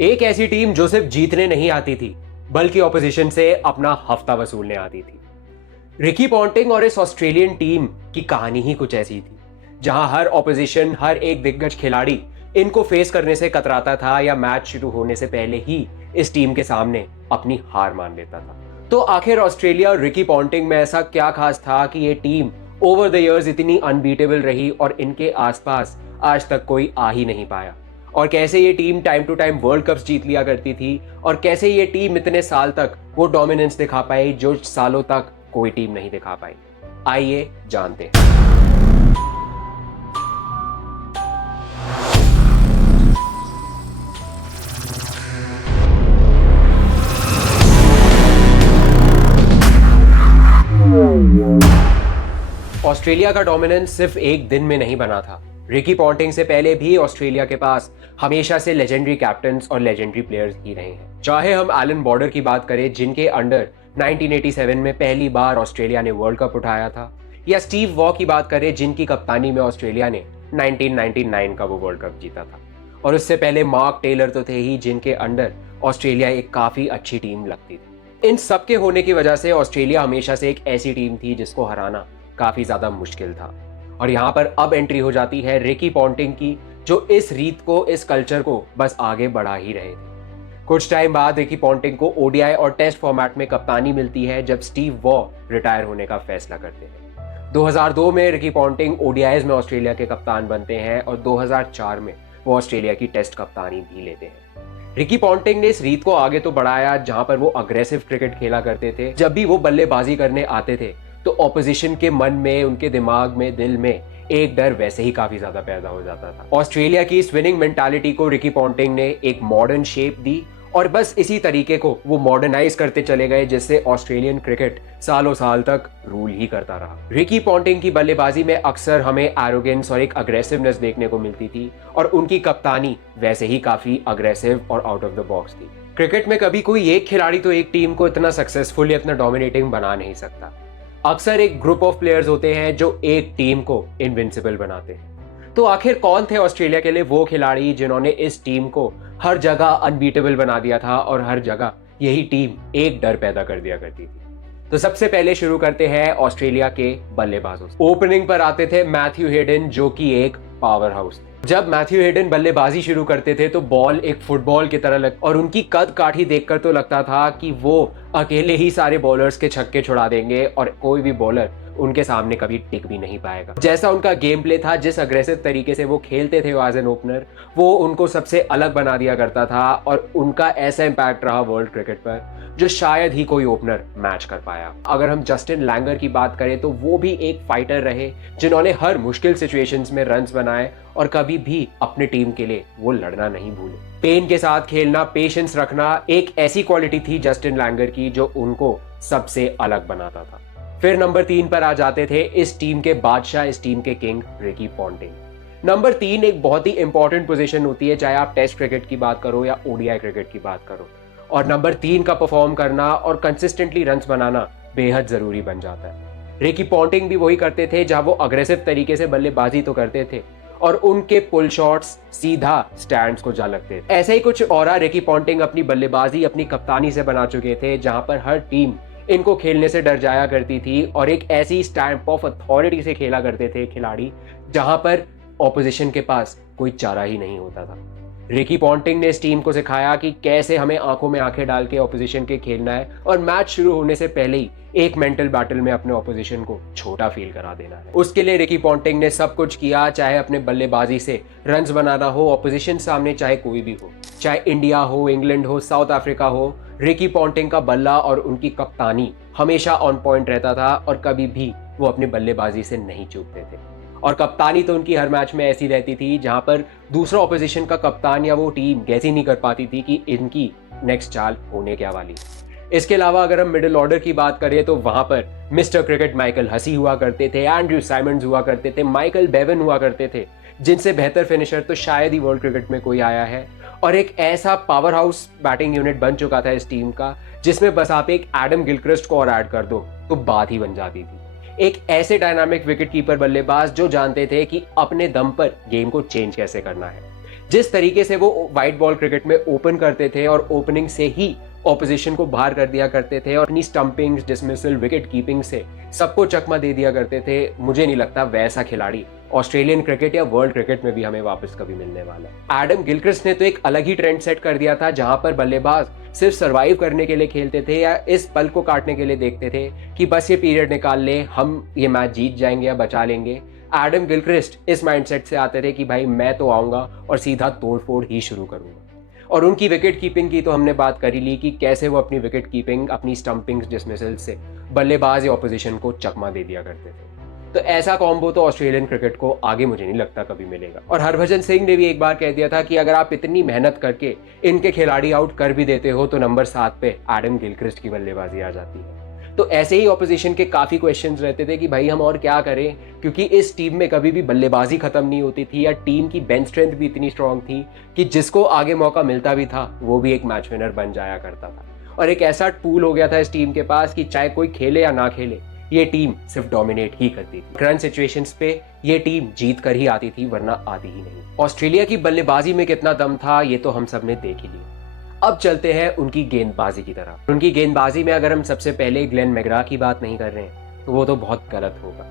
एक ऐसी टीम जो सिर्फ जीतने नहीं आती थी बल्कि ऑपोजिशन से अपना हफ्ता वसूलने आती थी। रिकी पॉन्टिंग और इस ऑस्ट्रेलियन टीम की कहानी ही कुछ ऐसी थी, जहां हर ऑपोजिशन, हर एक दिग्गज खिलाड़ी इनको फेस करने से कतराता था या मैच शुरू होने से पहले ही इस टीम के सामने अपनी हार मान लेता था। तो आखिर ऑस्ट्रेलिया और रिकी पॉन्टिंग में ऐसा क्या खास था कि ये टीम ओवर द इयर्स इतनी अनबीटेबल रही और इनके आसपास आज तक कोई आ ही नहीं पाया? और कैसे ये team time to time world cups जीत लिया करती थी, और कैसे ये टीम इतने साल तक वो डोमिनेंस दिखा पाई जो सालों तक कोई टीम नहीं दिखा पाई। आइए जानते हैं। ऑस्ट्रेलिया का डोमिनेंस सिर्फ एक दिन में नहीं बना था। रिकी पॉन्टिंग से पहले भी ऑस्ट्रेलिया के पास हमेशा से लेजेंडरी कैप्टन्स और लेजेंडरी प्लेयर्स ही रहे हैं। चाहे हम एलन बॉर्डर की बात करें, जिनके अंडर 1987 में पहली बार ऑस्ट्रेलिया ने वर्ल्ड कप उठाया था, या स्टीव वॉ की बात करें, जिनकी कप्तानी में ऑस्ट्रेलिया ने 1999 का वो वर्ल्ड कप जीता था। और उससे पहले मार्क टेलर तो थे ही, जिनके अंडर ऑस्ट्रेलिया एक काफी अच्छी टीम लगती थी। इन सब के होने की वजह से ऑस्ट्रेलिया हमेशा से एक ऐसी टीम थी जिसको हराना काफी ज्यादा मुश्किल था। और यहाँ पर अब एंट्री हो जाती है रिकी पॉन्टिंग की, जो इस रीत को, इस कल्चर को बस आगे बढ़ा ही रहे थे। कुछ टाइम बाद रिकी पॉन्टिंग को ओडीआई और टेस्ट फॉर्मेट में कप्तानी मिलती है, जब स्टीव वॉ रिटायर होने का फैसला करते हैं। 2002 में रिकी पॉन्टिंग ओडीआईज में ऑस्ट्रेलिया के कप्तान बनते हैं और 2004 में वो ऑस्ट्रेलिया की टेस्ट कप्तानी भी लेते हैं। रिकी पॉन्टिंग ने इस रीत को आगे तो बढ़ाया, जहां पर वो अग्रेसिव क्रिकेट खेला करते थे। जब भी वो बल्लेबाजी करने आते थे तो ऑपोजिशन के मन में, उनके दिमाग में, दिल में एक डर वैसे ही काफी ज्यादा पैदा हो जाता था। ऑस्ट्रेलिया की इस विनिंग मेंटालिटी को रिकी पॉन्टिंग ने एक मॉडर्न शेप दी और बस इसी तरीके को वो मॉडर्नाइज करते चले गए, जिससे ऑस्ट्रेलियन क्रिकेट सालों साल तक रूल ही करता रहा। रिकी पॉन्टिंग की बल्लेबाजी में अक्सर हमें एरोगेंस और एक अग्रेसिवनेस देखने को मिलती थी, और उनकी कप्तानी वैसे ही काफी अग्रेसिव और आउट ऑफ द बॉक्स थी। क्रिकेट में कभी कोई एक खिलाड़ी तो एक टीम को इतना सक्सेसफुल या इतना डोमिनेटिंग बना नहीं सकता। अक्सर एक ग्रुप ऑफ प्लेयर्स होते हैं जो एक टीम को इनविंसिबल बनाते हैं। तो आखिर कौन थे ऑस्ट्रेलिया के लिए वो खिलाड़ी जिन्होंने इस टीम को हर जगह अनबीटेबल बना दिया था, और हर जगह यही टीम एक डर पैदा कर दिया करती थी? तो सबसे पहले शुरू करते हैं ऑस्ट्रेलिया के बल्लेबाजों से। ओपनिंग पर आते थे मैथ्यू हेडन, जो कि एक पावर हाउस थे। जब मैथ्यू हेडन बल्लेबाजी शुरू करते थे तो बॉल एक फुटबॉल की तरह और उनकी कद काठी देखकर तो लगता था कि वो अकेले ही सारे बॉलर्स के छक्के छुड़ा देंगे और कोई भी बॉलर उनके सामने कभी टिक भी नहीं पाएगा। जैसा उनका गेम प्ले था, जिस अग्रेसिव तरीके से वो खेलते थे एज एन ओपनर, वो उनको सबसे अलग बना दिया करता था, और उनका ऐसा इम्पैक्ट रहा वर्ल्ड क्रिकेट पर जो शायद ही कोई ओपनर मैच कर पाया। अगर हम जस्टिन लैंगर की बात करें तो वो भी एक फाइटर रहे, जिन्होंने हर मुश्किल सिचुएशंस में रन्स बनाए और कभी भी अपने टीम के लिए वो लड़ना नहीं भूले। पेन के साथ खेलना, पेशेंस रखना एक ऐसी क्वालिटी थी जस्टिन लैंगर की जो उनको सबसे अलग बनाता था। फिर नंबर 3 पर आ जाते थे इस टीम के बादशाह, इस टीम के किंग, रिकी पॉन्टिंग। नंबर 3 एक बहुत ही इंपॉर्टेंट पोजीशन होती है, चाहे आप टेस्ट क्रिकेट की बात करो या ओडीआई क्रिकेट की बात करो, और नंबर 3 का परफॉर्म करना और कंसिस्टेंटली रन्स बनाना बेहद जरूरी बन जाता है। रिकी पॉन्टिंग भी वही करते थे, जहां वो अग्रेसिव तरीके से बल्लेबाजी तो करते थे और उनके पुल शॉट्स सीधा स्टैंड्स को जा लगते थे। ऐसे ही कुछ और रिकी पॉन्टिंग अपनी बल्लेबाजी, अपनी कप्तानी से बना चुके थे, जहां पर हर टीम इनको खेलने से डर जाया करती थी और एक ऐसी स्टैंप ऑफ अथॉरिटी से खेला करते थे खिलाड़ी, जहां पर ऑपोजिशन के पास कोई चारा ही नहीं होता था। रिकी पॉन्टिंग ने इस टीम को सिखाया कि कैसे हमें आंखों में आंखें डाल के ऑपोजिशन के खेलना है, और मैच शुरू होने से पहले ही एक मेंटल बैटल में अपने ऑपोजिशन को छोटा फील करा देना है। उसके लिए रिकी पॉन्टिंग ने सब कुछ किया, चाहे अपने बल्लेबाजी से रन्स बनाना हो ऑपोजिशन सामने, चाहे कोई भी हो, चाहे इंडिया हो, इंग्लैंड हो, साउथ अफ्रीका हो। रिकी पॉन्टिंग का बल्ला और उनकी कप्तानी हमेशा ऑन पॉइंट रहता था और कभी भी वो अपनी बल्लेबाजी से नहीं चूकते थे। और कप्तानी तो उनकी हर मैच में ऐसी रहती थी जहां पर दूसरा ऑपोजिशन का कप्तान या वो टीम गैस ही नहीं कर पाती थी कि इनकी नेक्स्ट चाल होने क्या वाली। इसके अलावा अगर हम मिडिल ऑर्डर की बात करें तो वहां पर मिस्टर क्रिकेट माइकल हसी हुआ करते थे, एंड्रयू साइमंड्स हुआ करते थे, माइकल बेवन हुआ करते थे, जिनसे बेहतर फिनिशर तो शायद ही वर्ल्ड क्रिकेट में कोई आया है। और एक ऐसा पावर हाउस बैटिंग यूनिट बन चुका था इस टीम का, जिसमें बस आप एक एडम गिलक्रिस्ट को और ऐड कर दो तो बात ही बन जाती थी। एक ऐसे डायनामिक विकेट कीपर बल्लेबाज जो जानते थे कि अपने दम पर गेम को चेंज कैसे करना है। जिस तरीके से वो वाइट बॉल क्रिकेट में ओपन करते थे और ओपनिंग से ही ऑपोजिशन को बाहर कर दिया करते थे और अपनी स्टंपिंग, डिसमिसल, विकेट कीपिंग से सबको चकमा दे दिया करते थे, मुझे नहीं लगता वैसा खिलाड़ी ऑस्ट्रेलियन क्रिकेट या वर्ल्ड क्रिकेट में भी हमें वापस कभी मिलने वाला है। एडम गिलक्रिस्ट ने तो एक अलग ही ट्रेंड सेट कर दिया था, जहां पर बल्लेबाज सिर्फ सरवाइव करने के लिए खेलते थे या इस पल को काटने के लिए देखते थे कि बस ये पीरियड निकाल ले, हम ये मैच जीत जाएंगे या बचा लेंगे। एडम गिलक्रिस्ट इस माइंडसेट से आते थे कि भाई मैं तो आऊंगा और सीधा तोड़फोड़ ही शुरू करूंगा। और उनकी विकेट कीपिंग की तो हमने बात कर ही ली कि कैसे वो अपनी विकेट कीपिंग, अपनी स्टंपिंग, डिसमिसल से बल्लेबाज या ऑपोजिशन को चकमा दे दिया करते थे। तो ऐसा कॉम्बो तो ऑस्ट्रेलियन क्रिकेट को आगे मुझे नहीं लगता कभी मिलेगा। और हरभजन सिंह ने भी एक बार कह दिया था कि अगर आप इतनी मेहनत करके इनके खिलाड़ी आउट कर भी देते हो तो नंबर 7 पे एडम गिलक्रिस्ट की बल्लेबाजी आ जाती है। तो ऐसे ही ऑपोजिशन के काफी क्वेश्चंस रहते थे कि भाई हम और क्या करें, क्योंकि इस टीम में कभी भी बल्लेबाजी खत्म नहीं होती थी या टीम की बेंच स्ट्रेंथ भी इतनी स्ट्रांग थी कि जिसको आगे मौका मिलता भी था वो भी एक मैच विनर बन जाया करता था। और एक ऐसा टूल हो गया था इस टीम के पास कि चाहे कोई खेले या ना खेले, ये टीम सिर्फ डोमिनेट ही करती थी। रन सिचुएशंस पे ये टीम जीत कर ही आती थी, वरना आती ही नहीं। ऑस्ट्रेलिया की बल्लेबाजी में कितना दम था ये तो हम सब ने देख ही लिया। अब चलते हैं उनकी गेंदबाजी की तरफ। उनकी गेंदबाजी में अगर हम सबसे पहले ग्लेन मैकग्रा की बात नहीं कर रहे हैं तो वो तो बहुत गलत होगा।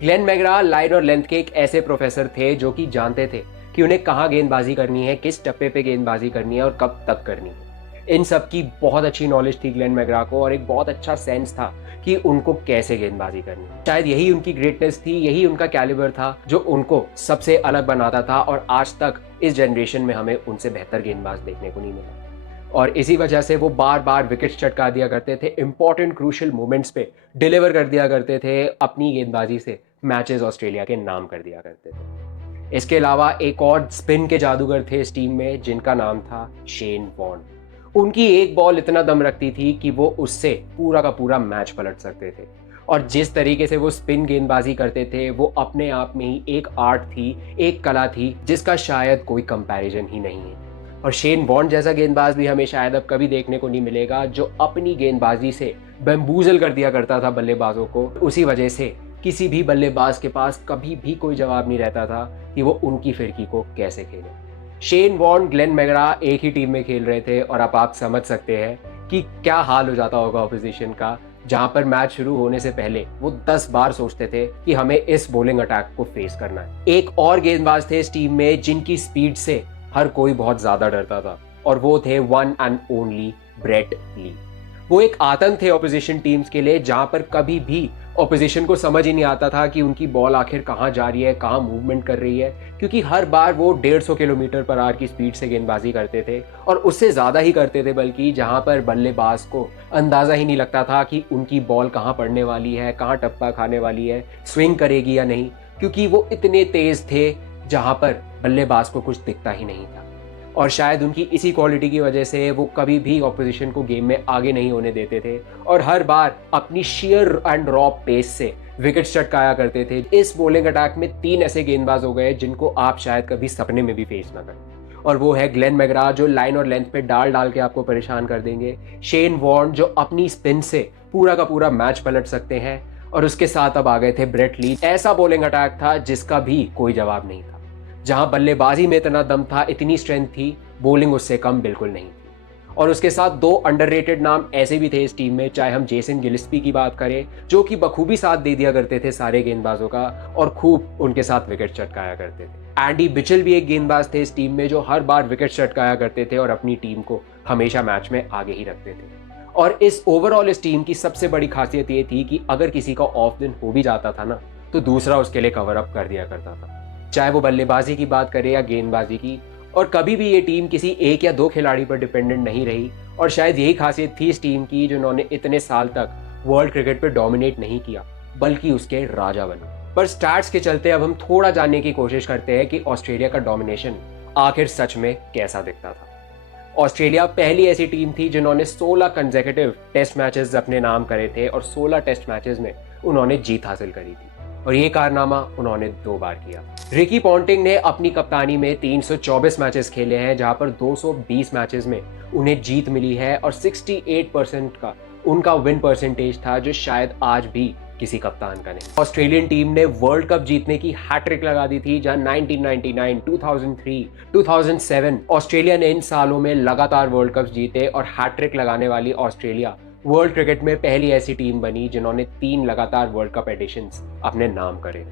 ग्लेन मैकग्रा लाइन और लेंथ के एक ऐसे प्रोफेसर थे जो कि जानते थे कि उन्हें कहाँ गेंदबाजी करनी है, किस टप्पे पे गेंदबाजी करनी है और कब तक करनी है। इन सब की बहुत अच्छी नॉलेज थी ग्लेन मैकग्रा को और एक बहुत अच्छा सेंस था कि उनको कैसे गेंदबाजी करनी है। शायद यही उनकी ग्रेटनेस थी, यही उनका कैलिबर था जो उनको सबसे अलग बनाता था और आज तक इस जनरेशन में हमें उनसे बेहतर गेंदबाज देखने को नहीं मिला। और इसी वजह से वो बार बार विकेट चटका दिया करते थे, इंपॉर्टेंट क्रूशियल मोमेंट्स पे डिलीवर कर दिया करते थे, अपनी गेंदबाजी से मैचेस ऑस्ट्रेलिया के नाम कर दिया करते थे। इसके अलावा एक और स्पिन के जादूगर थे इस टीम में जिनका नाम था शेन वॉर्न। उनकी एक बॉल इतना दम रखती थी कि वो उससे पूरा का पूरा मैच पलट सकते थे और जिस तरीके से वो स्पिन गेंदबाजी करते थे वो अपने आप में ही एक आर्ट थी, एक कला थी जिसका शायद कोई कंपैरिजन ही नहीं है। और शेन वॉर्न जैसा गेंदबाज भी हमें शायद अब कभी देखने को नहीं मिलेगा जो अपनी गेंदबाजी से बैम्बूजल कर दिया करता था बल्लेबाजों को। उसी वजह से किसी भी बल्लेबाज के पास कभी भी कोई जवाब नहीं रहता था कि वो उनकी फिरकी को कैसे खेले। शेन वॉर्न, ग्लेन मैकग्रा एक ही टीम में खेल रहे थे और अब आप समझ सकते हैं कि क्या हाल हो जाता होगा ऑपोजिशन का, जहां पर मैच शुरू होने से पहले वो 10 बार सोचते थे कि हमें इस बॉलिंग अटैक को फेस करना है। एक और गेंदबाज थे इस टीम में जिनकी स्पीड से हर कोई बहुत ज्यादा डरता था और वो थे one and only Brett Lee. वो एक आतंक थे ऑपोजिशन टीम्स के लिए, जहां पर कभी भी ऑपोजिशन को समझ ही नहीं आता था कि उनकी बॉल आखिर कहाँ जा रही है, कहाँ मूवमेंट कर रही है, क्योंकि हर बार वो 150 किलोमीटर पर आवर की स्पीड से गेंदबाजी करते थे और उससे ज़्यादा ही करते थे, बल्कि जहां पर बल्लेबाज को अंदाज़ा ही नहीं लगता था कि उनकी बॉल कहाँ पड़ने वाली है, कहाँ टप्पा खाने वाली है, स्विंग करेगी या नहीं, क्योंकि वो इतने तेज़ थे जहां पर बल्लेबाज को कुछ दिखता ही नहीं था। और शायद उनकी इसी क्वालिटी की वजह से वो कभी भी ऑपोजिशन को गेम में आगे नहीं होने देते थे और हर बार अपनी शेयर एंड रॉ पेस से विकेट चटकाया करते थे। इस बॉलिंग अटैक में 3 ऐसे गेंदबाज हो गए जिनको आप शायद कभी सपने में भी फेस ना करें, और वो है ग्लेन मैकग्रा जो लाइन और लेंथ पे डाल डाल के आपको परेशान कर देंगे, शेन वॉर्न जो अपनी स्पिन से पूरा का पूरा मैच पलट सकते हैं, और उसके साथ अब आ गए थे ब्रेट ली। ऐसा बॉलिंग अटैक था जिसका भी कोई जवाब नहीं था, जहां बल्लेबाजी में इतना दम था, इतनी स्ट्रेंथ थी, बॉलिंग उससे कम बिल्कुल नहीं थी। और उसके साथ 2 अंडररेटेड नाम ऐसे भी थे इस टीम में, चाहे हम जेसन गिलिस्पी की बात करें जो कि बखूबी साथ दे दिया करते थे सारे गेंदबाजों का और खूब उनके साथ विकेट चटकाया करते थे। एंडी बिचल भी एक गेंदबाज थे इस टीम में जो हर बार विकेट चटकाया करते थे और अपनी टीम को हमेशा मैच में आगे ही रखते थे। और इस ओवरऑल इस टीम की सबसे बड़ी खासियत ये थी कि अगर किसी का ऑफ दिन हो भी जाता था ना, तो दूसरा उसके लिए कवर अप कर दिया करता था, चाहे वो बल्लेबाजी की बात करें या गेंदबाजी की। और कभी भी ये टीम किसी एक या 2 खिलाड़ी पर डिपेंडेंट नहीं रही, और शायद यही खासियत थी इस टीम की जिन्होंने इतने साल तक वर्ल्ड क्रिकेट पे डोमिनेट नहीं किया बल्कि उसके राजा बने। पर स्टैट्स के चलते अब हम थोड़ा जानने की कोशिश करते हैं कि ऑस्ट्रेलिया का डोमिनेशन आखिर सच में कैसा दिखता था। ऑस्ट्रेलिया पहली ऐसी टीम थी जिन्होंने 16 कंसेक्यूटिव टेस्ट मैचेस अपने नाम करे थे और 16 टेस्ट मैचेस में उन्होंने जीत हासिल करी थी, और ये कारनामा उन्होंने 2 बार किया। रिकी पॉन्टिंग ने अपनी कप्तानी में 324 मैचेस खेले हैं, जहां पर 220 मैचेस में उन्हें जीत मिली है और 68% का उनका विन परसेंटेज था, जो शायद आज भी किसी कप्तान का नहीं। ऑस्ट्रेलियन टीम ने वर्ल्ड कप जीतने की हैट्रिक लगा दी थी, जहां 1999, 2003, 2007 ऑस्ट्रेलिया ने इन सालों में लगातार वर्ल्ड कप जीते और हैट्रिक लगाने वाली ऑस्ट्रेलिया वर्ल्ड क्रिकेट में पहली ऐसी टीम बनी जिन्होंने 3 लगातार वर्ल्ड कप एडिशंस अपने नाम करे।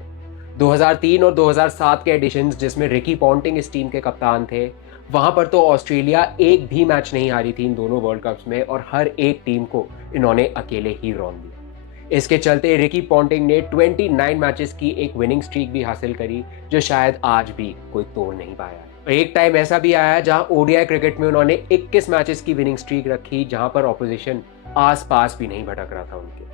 2003 और 2007 के एडिशंस जिसमें रिकी पॉन्टिंग इस टीम के कप्तान थे, वहां पर तो ऑस्ट्रेलिया एक भी मैच नहीं हारी थी इन दोनों वर्ल्ड कप्स में और हर एक टीम को इन्होंने अकेले ही रौंद दिया। इसके चलते रिकी पॉन्टिंग ने 29 मैचेस की एक विनिंग स्ट्रीक भी हासिल करी, जो शायद आज भी कोई तोड़ नहीं पाया है। एक टाइम ऐसा भी आया जहां ओडीआई क्रिकेट में उन्होंने 21 मैचेस की विनिंग स्ट्रीक रखी, जहां पर ऑपोजिशन आस-पास भी नहीं भटक रहा था उनके।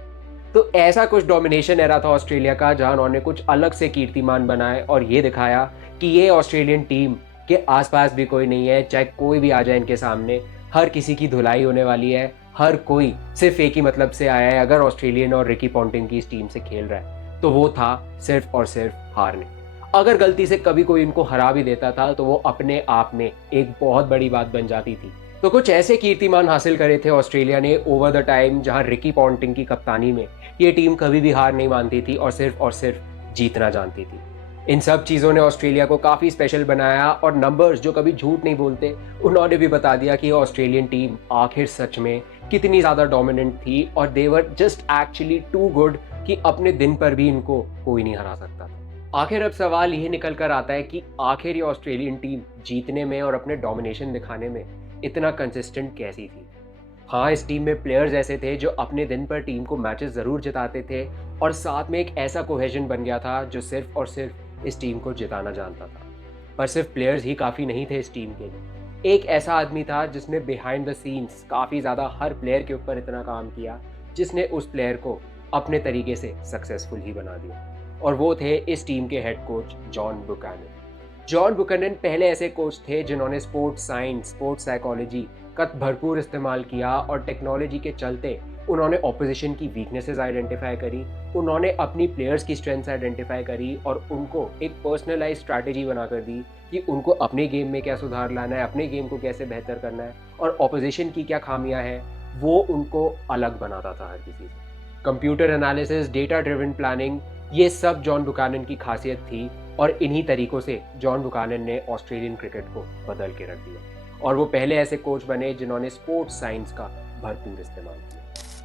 तो ऐसा कुछ डोमिनेशन एरा था ऑस्ट्रेलिया का, जहां उन्होंने कुछ अलग से कीर्तिमान बनाए और ये दिखाया कि ये ऑस्ट्रेलियन टीम के आसपास भी कोई नहीं है, चाहे कोई भी आ जाए इनके सामने, हर किसी की धुलाई होने वाली है। हर कोई सिर्फ एक ही मतलब से आया है, अगर ऑस्ट्रेलियन और रिकी पॉन्टिंग की इस टीम से खेल रहा है तो वो था सिर्फ और सिर्फ हारने। अगर गलती से कभी कोई इनको हरा भी देता था तो वो अपने आप में एक बहुत बड़ी बात बन जाती थी। तो कुछ ऐसे कीर्तिमान हासिल करे थे ऑस्ट्रेलिया ने ओवर द टाइम, जहां रिकी पॉन्टिंग की कप्तानी में ये टीम कभी भी हार नहीं मानती थी और सिर्फ जीतना जानती थी। इन सब चीज़ों ने ऑस्ट्रेलिया को काफ़ी स्पेशल बनाया और नंबर्स जो कभी झूठ नहीं बोलते, उन्होंने भी बता दिया कि ऑस्ट्रेलियन टीम आखिर सच में कितनी ज़्यादा डोमिनेंट थी और they were just actually too good कि अपने दिन पर भी इनको कोई नहीं हरा सकता था। आखिर अब सवाल ये निकल कर आता है कि आखिर ये ऑस्ट्रेलियन टीम जीतने में और अपने डोमिनेशन दिखाने में इतना कंसिस्टेंट कैसी थी। हाँ, इस टीम में प्लेयर्स ऐसे थे जो अपने दिन पर टीम को मैचेस ज़रूर जिताते थे और साथ में एक ऐसा कोहेजन बन गया था जो सिर्फ और सिर्फ इस टीम को जिताना जानता था। पर सिर्फ प्लेयर्स ही काफ़ी नहीं थे इस टीम के लिए। एक ऐसा आदमी था जिसने बिहाइंड द सीन्स काफ़ी ज़्यादा हर प्लेयर के ऊपर इतना काम किया, जिसने उस प्लेयर को अपने तरीके से सक्सेसफुल ही बना दिया, और वो थे इस टीम के head coach John Buchanan. John Buchanan पहले ऐसे कोच थे जिन्होंने स्पोर्ट्स साइंस, स्पोर्ट्स साइकोलॉजी का भरपूर इस्तेमाल किया और टेक्नोलॉजी के चलते उन्होंने ऑपोजिशन की वीकनेसेस आइडेंटिफाई करी, उन्होंने अपनी प्लेयर्स की स्ट्रेंथ्स आइडेंटिफाई करी और उनको एक पर्सनलाइज स्ट्रैटेजी बनाकर दी कि उनको अपने गेम में क्या सुधार लाना है, अपने गेम को कैसे बेहतर करना है और ऑपोजिशन की क्या खामियां हैं, वो उनको अलग बनाता था हर किसी से। Computer analysis, data driven planning, ये सब जॉन बुकानन की खासियत थी और इन्हीं तरीकों से जॉन बुकानन ने ऑस्ट्रेलियन क्रिकेट को बदल के रख दिया और वो पहले ऐसे कोच बने जिन्होंने स्पोर्ट्स साइंस का भरपूर इस्तेमाल किया।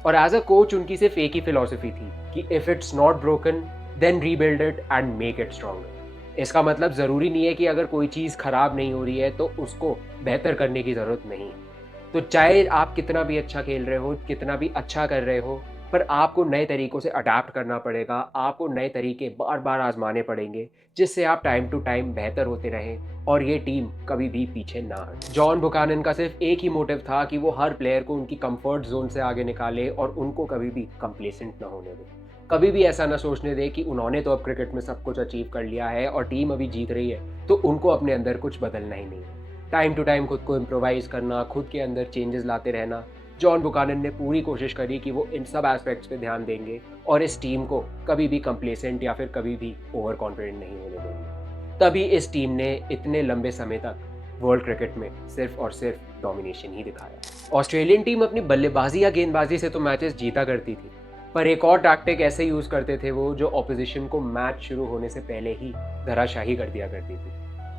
और एज अ कोच उनकी सिर्फ एक ही फिलॉसफी थी कि if it's not broken then rebuild it and make it stronger. इसका मतलब ज़रूरी नहीं है कि अगर कोई चीज़ ख़राब नहीं हो रही है तो उसको बेहतर करने की ज़रूरत नहीं है। तो चाहे आप कितना भी अच्छा खेल रहे हो, कितना भी अच्छा कर रहे हो, पर आपको नए तरीक़ों से अडैप्ट करना पड़ेगा, आपको नए तरीके बार बार आजमाने पड़ेंगे, जिससे आप टाइम टू टाइम बेहतर होते रहें और ये टीम कभी भी पीछे ना हटे। जॉन बुकानन का सिर्फ एक ही मोटिव था कि वो हर प्लेयर को उनकी कंफर्ट जोन से आगे निकाले और उनको कभी भी कंप्लेसेंट ना होने दे। कभी भी ऐसा ना सोचने दे कि उन्होंने तो अब क्रिकेट में सब कुछ अचीव कर लिया है और टीम अभी जीत रही है तो उनको अपने अंदर कुछ बदलना ही नहीं है। टाइम टू टाइम खुद को इम्प्रोवाइज़ करना, खुद के अंदर चेंजेस लाते रहना। जॉन बुकानन ने पूरी कोशिश करी कि वो इन सब एस्पेक्ट्स पे ध्यान देंगे और इस टीम को कभी भी कंप्लेसेंट या फिर कभी भी ओवर कॉन्फिडेंट नहीं होने देंगे। तभी इस टीम ने इतने लंबे समय तक वर्ल्ड क्रिकेट में सिर्फ और सिर्फ डोमिनेशन ही दिखाया। ऑस्ट्रेलियन टीम अपनी बल्लेबाजी या गेंदबाजी से तो मैचेस जीता करती थी, पर एक और टैक्टिक ऐसे यूज़ करते थे वो जो ऑपोजिशन को मैच शुरू होने से पहले ही धराशाही कर दिया करती थी,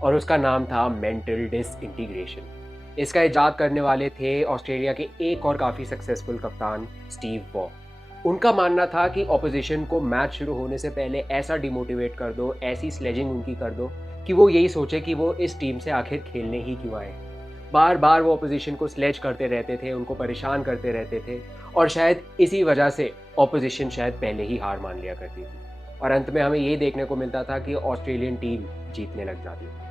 और उसका नाम था मेंटल डिसइंटीग्रेशन। इसका इजाद करने वाले थे ऑस्ट्रेलिया के एक और काफ़ी सक्सेसफुल कप्तान स्टीव वॉ। उनका मानना था कि ऑपोजिशन को मैच शुरू होने से पहले ऐसा डिमोटिवेट कर दो, ऐसी स्लेजिंग उनकी कर दो कि वो यही सोचे कि वो इस टीम से आखिर खेलने ही क्यों आए। बार बार वो ऑपोजिशन को स्लेज करते रहते थे, उनको परेशान करते रहते थे और शायद इसी वजह से ऑपोजिशन शायद पहले ही हार मान लिया करती थी और अंत में हमें ये देखने को मिलता था कि ऑस्ट्रेलियन टीम जीतने लग जाती थी।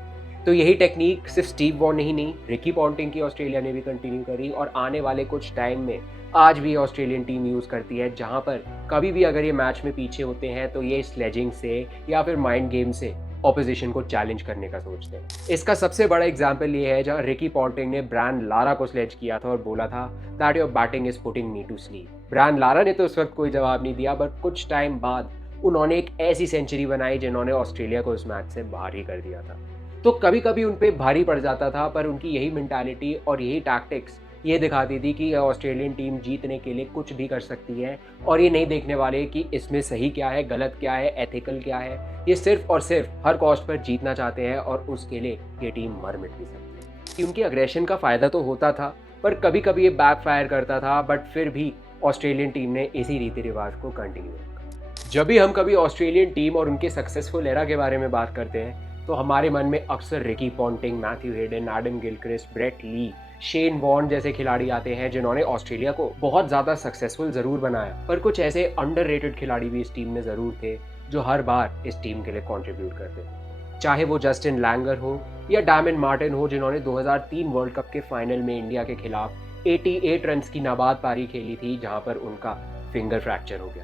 तो यही टेक्निक सिर्फ स्टीव वॉ ने ही नहीं, रिकी पॉन्टिंग की ऑस्ट्रेलिया ने भी कंटिन्यू करी और आने वाले कुछ टाइम में आज भी ऑस्ट्रेलियन टीम यूज़ करती है, जहां पर कभी भी अगर ये मैच में पीछे होते हैं तो ये स्लेजिंग से या फिर माइंड गेम से ऑपोजिशन को चैलेंज करने का सोचते हैं। इसका सबसे बड़ा एग्जाम्पल ये है जहाँ रिकी पॉन्टिंग ने ब्रायन लारा को स्लेज किया था और बोला था that your batting is putting me to sleep. Brian Lara ने तो उस वक्त कोई जवाब नहीं दिया, बट कुछ टाइम बाद उन्होंने एक ऐसी सेंचुरी बनाई जिन्होंने ऑस्ट्रेलिया को इस मैच से बाहर ही कर दिया था। तो कभी कभी उन पे भारी पड़ जाता था, पर उनकी यही मेंटालिटी और यही टैक्टिक्स ये दिखाती थी कि ऑस्ट्रेलियन टीम जीतने के लिए कुछ भी कर सकती है और ये नहीं देखने वाले कि इसमें सही क्या है, गलत क्या है, एथिकल क्या है। ये सिर्फ और सिर्फ हर कॉस्ट पर जीतना चाहते हैं और उसके लिए ये टीम मर मिट भी सकती है। कि उनकी अग्रेशन का फ़ायदा तो होता था, पर कभी कभी ये बैकफायर करता था, बट फिर भी ऑस्ट्रेलियन टीम ने इसी रीति रिवाज को कंटिन्यू रखा। जब भी हम कभी ऑस्ट्रेलियन टीम और उनके सक्सेसफुल एरा के बारे में बात करते हैं तो हमारे मन में अक्सर Ricky Ponting, Matthew Hayden, Adam Gilchrist, Brett Lee, Shane Warne जैसे खिलाड़ी आते हैं जिन्होंने ऑस्ट्रेलिया को बहुत ज़्यादा सक्सेसफुल ज़रूर बनाया, पर कुछ ऐसे अंडररेटेड खिलाड़ी भी इस टीम में ज़रूर थे जो हर बार इस टीम के लिए कंट्रीब्यूट करते थे। चाहे वो जस्टिन लैंगर हो या डैमिन मार्टिन हो जिन्होंने 2003 वर्ल्ड कप के फाइनल में इंडिया के खिलाफ 88 रन्स की नाबाद पारी खेली थी जहां पर उनका फिंगर फ्रैक्चर हो गया,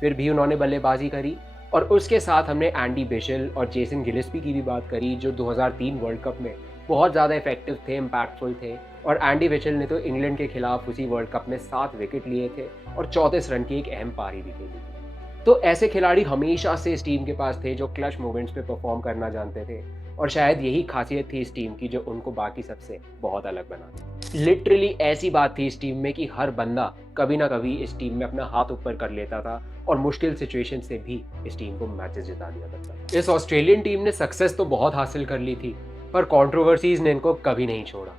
फिर भी उन्होंने बल्लेबाजी करी। और उसके साथ हमने एंडी बिशल और जेसन गिलिस्पी की भी बात करी जो 2003 वर्ल्ड कप में बहुत ज़्यादा इफेक्टिव थे, इम्पैक्टफुल थे। और एंडी बिशल ने तो इंग्लैंड के खिलाफ उसी वर्ल्ड कप में 7 विकेट लिए थे और 34 रन की एक अहम पारी भी खेली थी। तो ऐसे खिलाड़ी हमेशा से इस टीम के पास थे जो क्लच मोमेंट्स पे परफॉर्म करना जानते थे और शायद यही खासियत थी इस टीम की जो उनको बाकी सबसे बहुत अलग बनाती। लिटरली ऐसी बात थी इस टीम में कि हर बंदा कभी ना कभी इस टीम में अपना हाथ ऊपर कर लेता था और मुश्किल सिचुएशन से भी इस टीम को मैचेस जिता दिया करता था। इस ऑस्ट्रेलियन टीम ने सक्सेस तो बहुत हासिल कर ली थी, पर कंट्रोवर्सीज ने इनको कभी नहीं छोड़ा।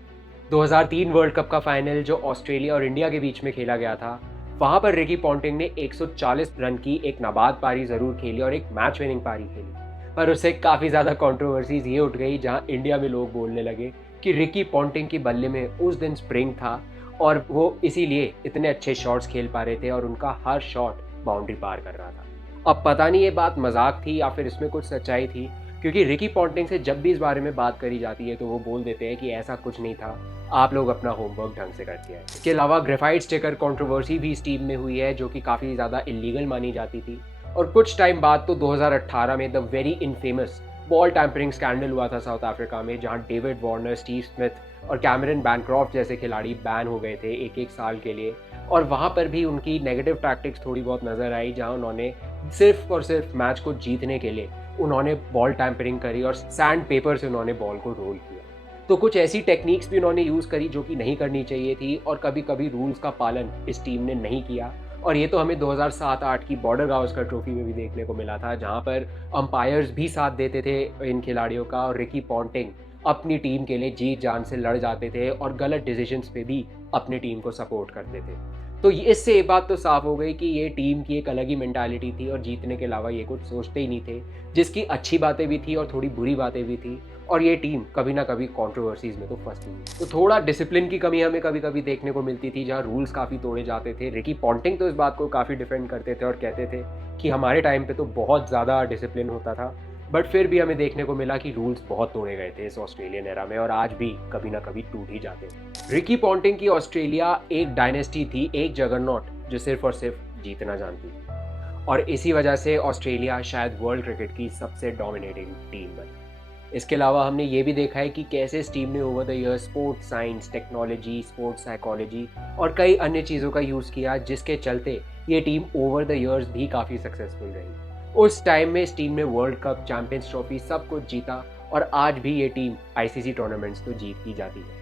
2003 वर्ल्ड कप का फाइनल जो ऑस्ट्रेलिया और इंडिया के बीच में खेला गया था, वहां पर रिकी पॉन्टिंग ने 140 रन की एक नाबाद पारी जरूर खेली और एक मैच विनिंग पारी खेली, पर उससे काफ़ी ज़्यादा कंट्रोवर्सीज ये उठ गई जहां इंडिया में लोग बोलने लगे कि रिकी पॉन्टिंग की बल्ले में उस दिन स्प्रिंग था और वो इसीलिए इतने अच्छे शॉट्स खेल पा रहे थे और उनका हर शॉट बाउंड्री पार कर रहा था। अब पता नहीं ये बात मजाक थी या फिर इसमें कुछ सच्चाई थी, क्योंकि रिकी पॉन्टिंग से जब भी इस बारे में बात करी जाती है तो वो बोल देते हैं कि ऐसा कुछ नहीं था, आप लोग अपना होमवर्क ढंग से करके आए। इसके अलावा ग्रेफाइट स्टिकर कंट्रोवर्सी भी इस टीम में हुई है जो कि काफ़ी ज़्यादा इलीगल मानी जाती थी। और कुछ टाइम बाद तो 2018 में the very infamous ball tampering scandal हुआ था साउथ अफ्रीका में, जहां डेविड वार्नर, स्टीव स्मिथ और कैमरन बैनक्रॉफ्ट जैसे खिलाड़ी बैन हो गए थे एक साल के लिए। और वहां पर भी उनकी नेगेटिव टैक्टिक्स थोड़ी बहुत नजर आई जहां उन्होंने सिर्फ और सिर्फ मैच को जीतने के लिए उन्होंने बॉल टैंपरिंग करी और सैंड पेपर से उन्होंने बॉल को रोल किया। तो कुछ ऐसी टेक्निक्स भी उन्होंने यूज़ करी जो कि नहीं करनी चाहिए थी और कभी कभी रूल्स का पालन इस टीम ने नहीं किया। और ये तो हमें 2007-8 की बॉर्डर गावस्कर ट्रॉफी में भी देखने को मिला था जहां पर अंपायर्स भी साथ देते थे इन खिलाड़ियों का और रिकी पॉन्टिंग अपनी टीम के लिए जीत जान से लड़ जाते थे और गलत डिसीजंस पे भी अपनी टीम को सपोर्ट करते थे। तो इससे ये बात तो साफ हो गई कि ये टीम की एक अलग ही मेंटालिटी थी और जीतने के अलावा ये कुछ सोचते ही नहीं थे, जिसकी अच्छी बातें भी थी और थोड़ी बुरी बातें भी थी। और ये टीम कभी ना कभी कंट्रोवर्सीज में तो फंसती है। तो थोड़ा डिसिप्लिन की कमी हमें कभी कभी देखने को मिलती थी जहाँ रूल्स काफ़ी तोड़े जाते थे। रिकी पॉन्टिंग तो इस बात को काफ़ी डिफेंड करते थे और कहते थे कि हमारे टाइम पे तो बहुत ज़्यादा डिसिप्लिन होता था, बट फिर भी हमें देखने को मिला कि रूल्स बहुत तोड़े गए थे इस ऑस्ट्रेलियन एरा में और आज भी कभी ना कभी टूट ही जाते थे। रिकी पॉन्टिंग की ऑस्ट्रेलिया एक डायनेस्टी थी, एक जगरनॉट जो सिर्फ और सिर्फ जीतना जानती थी और इसी वजह से ऑस्ट्रेलिया शायद वर्ल्ड क्रिकेट की सबसे डोमिनेटिंग टीम बनी। इसके अलावा हमने ये भी देखा है कि कैसे इस टीम ने over the year sports science, technology, sports psychology और कई अन्य चीज़ों का यूज़ किया, जिसके चलते ये टीम ओवर द ईयर्स भी काफ़ी सक्सेसफुल रही। उस टाइम में इस टीम ने वर्ल्ड कप, चैंपियंस ट्रॉफी सब कुछ जीता और आज भी ये टीम आईसीसी टूर्नामेंट्स तो जीत ही जाती है।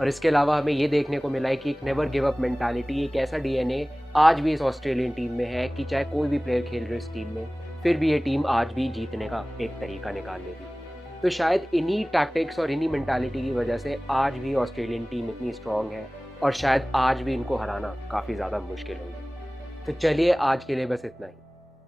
और इसके अलावा हमें ये देखने को मिला है कि एक नेवर गिव अप मेंटालिटी, एक ऐसा डीएनए आज भी इस ऑस्ट्रेलियन टीम में है कि चाहे कोई भी प्लेयर खेल रहे इस टीम में, फिर भी ये टीम आज भी जीतने का एक तरीका निकाल लेती। तो शायद इन्हीं टैक्टिक्स और इन्हीं मेंटालिटी की वजह से आज भी ऑस्ट्रेलियन टीम इतनी स्ट्रांग है और शायद आज भी इनको हराना काफ़ी ज़्यादा मुश्किल होगी। तो चलिए आज के लिए बस इतना ही।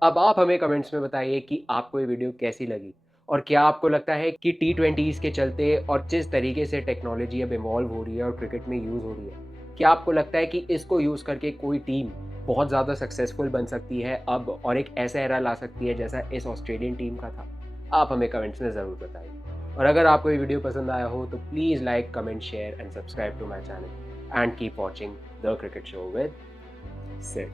अब आप हमें कमेंट्स में बताइए कि आपको ये वीडियो कैसी लगी और क्या आपको लगता है कि T20s के चलते और जिस तरीके से टेक्नोलॉजी अब इवॉल्व हो रही है और क्रिकेट में यूज़ हो रही है, क्या आपको लगता है कि इसको यूज़ करके कोई टीम बहुत ज़्यादा सक्सेसफुल बन सकती है अब और एक ऐसा एरा ला सकती है जैसा इस ऑस्ट्रेलियन टीम का था? आप हमें कमेंट्स में ज़रूर बताइए। और अगर आपको ये वीडियो पसंद आया हो तो please like, comment, share and subscribe to my channel and keep watching the cricket show with Sid.